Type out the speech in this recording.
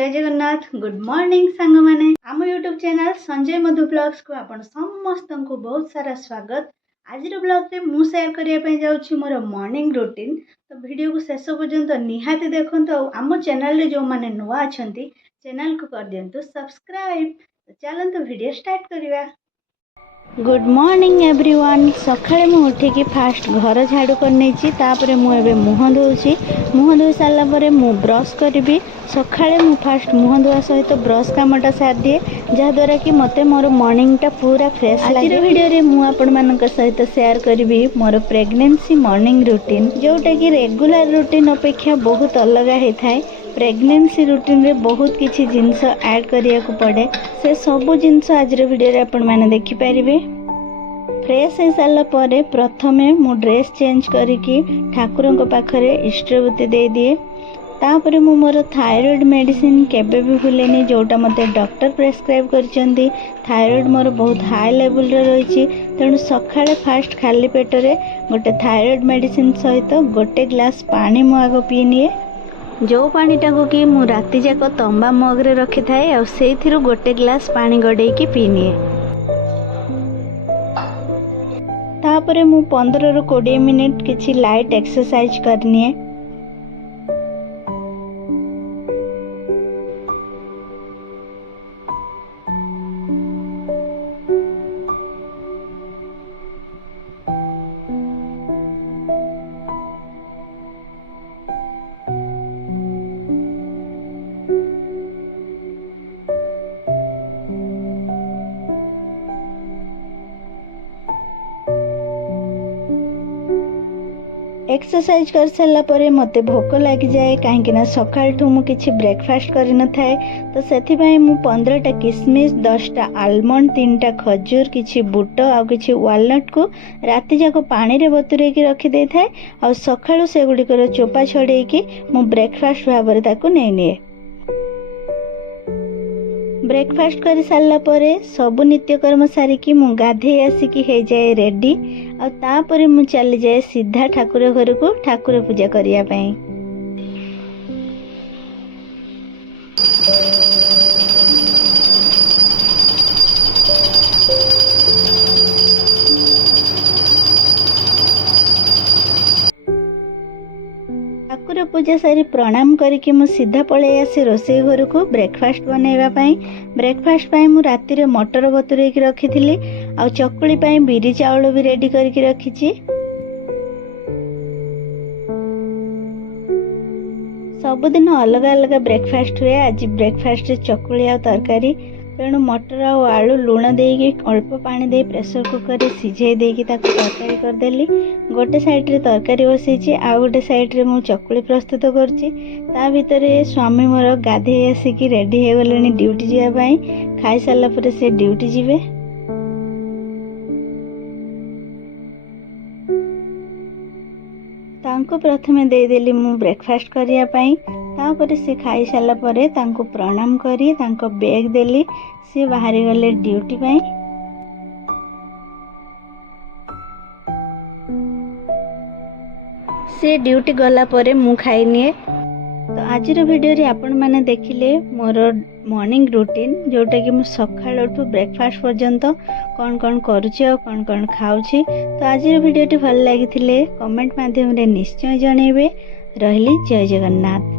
जय Jagannath good morning सांग माने आम यूट्यूब चैनल संजय मधु ब्लॉग्स को आपण समस्त को बहुत सारा स्वागत। आज ब्लॉग रे मु शेयर करने जाऊँगी मोर मॉर्निंग रूटीन। तो वीडियो को शेष पर्यंत निहाती देखंतु। आम चैनल रे जो माने नुआ अछंती चैनल को कर दियंतु सब्सक्राइब। तो चलंतु वीडियो स्टार्ट करिवा। Good morning everyone. सकाळे मु उठिकी फास्ट घर झाड़ू करने तापर मुझे मुह धोची। मुह धोई सारा पर मु ब्रश करी। सकाळे मु फास्ट मुह धोआ सहित ब्रश कामटा सार दिए जहाद्वारा कि मते मोर मॉर्निंगटा पूरा फ्रेश लगे। आज वीडियो रे मु आपण मानक सहित शेयर करी मोर प्रेगनेंसी मॉर्निंग रूटीन जोटा कि रेगुलर रूटीन अपेक्षा बहुत अलग होता है। प्रेगनेंसी रूटीन रे बहुत किछि जिनस ऐड करिया को पड़े से सबु जिनस आज वीडियो रे आपण माने देखि परिबे। फ्रेश हो सारा पर प्रथमे मु ड्रेस चेंज करिकी ठाकुरंक पाखरे इष्टबत्ती दे दिए। तापर मु मोर थायराइड मेडिसिन केबे भी भूलेनी जोटा मते डॉक्टर प्रेस्क्राइब करचंदी। थायराइड मोर बहुत हाई लेवल रे रहिछि तेणु सकाळे फास्ट खाली पेट रे गोटे थायराइड मेडिसिन सहित गोटे ग्लास पानी मु आगो पी निए। जो पानीटा को कि मु राति जाक तंबा मग रे रखि थाए आ सेथिरु गोटे ग्लास पानी गडेकी पी निए। तापरे मु 15 रु 20 मिनिट किछि लाइट एक्सरसाइज करनिए। एक्सरसाइज कर सारा पर मते भोक लग जाए कहीं सकाल ठू मु किछि ब्रेकफास्ट करि न थाए। तो सेथि पई मु 15टा किशमिश 10टा आलमंड 3टा खजूर किछि बूट आ किछि वालनट को राति जाक पानी रे बतुरे की रखि दे थाए आ सकाळु से गुडी कर चोपा छडे की मु ब्रेकफास्ट भाबरे ताकू नै निए। ब्रेकफास्ट कर सारा पर सबु नित्यकर्म सारिकी मु गाधे आसिकी हे जाए रेडी आ तापर मु चली जाए सीधा ठाकुर घर को ठाकुर पूजा करिया पई। ठाकुर पूजा सारी प्रणाम करके मु सीधा पळे आसी रोषेई घर को ब्रेकफास्ट बनैबा पई। ब्रेकफास्ट पई मु राति रे मटर बतुरे की रखिथिली आ चकुली पई बिरी चावल भी रेडी करके रखिछि। सबुदिन अलग अलग ब्रेकफास्ट हुए। आज ब्रेकफास्ट रे चकुली आ तरकारी तेणु मटर आ आलू लुण देकी अल्प पानी दे प्रेशर कुकर रे सिझाई देकी ताको तरकारी करदेली। गोटे साइड रे तरकारी बसैछि आ गोटे साइड रे मु चकुली प्रस्तुत करछि। ता भितरे स्वामी मोर गाधे आसिकी रेडी हे गलेनी ड्यूटी जिया पई। खाई साला पर से ड्यूटी जिवे। तांको प्रथमे दे देली मु ब्रेकफास्ट करिया पई। तापर से खाई साला परे तांको प्रणाम करी तांको बैग देली। से बाहर गले ड्यूटी पई। से ड्यूटी गला परे मु खाई निए। तो आज वीडियो रे आपण माने देखिले मोर मॉर्निंग रूटीन जोटा कि मु सकाळ उठू ब्रेकफास्ट पर्यंत कौन कौन करूची और कौन कौन खाऊची। तो आज वीडियो टी भल लागिथिले कमेंट माध्यम रे निश्चय जणेबे। रहली जय जगन्नाथ।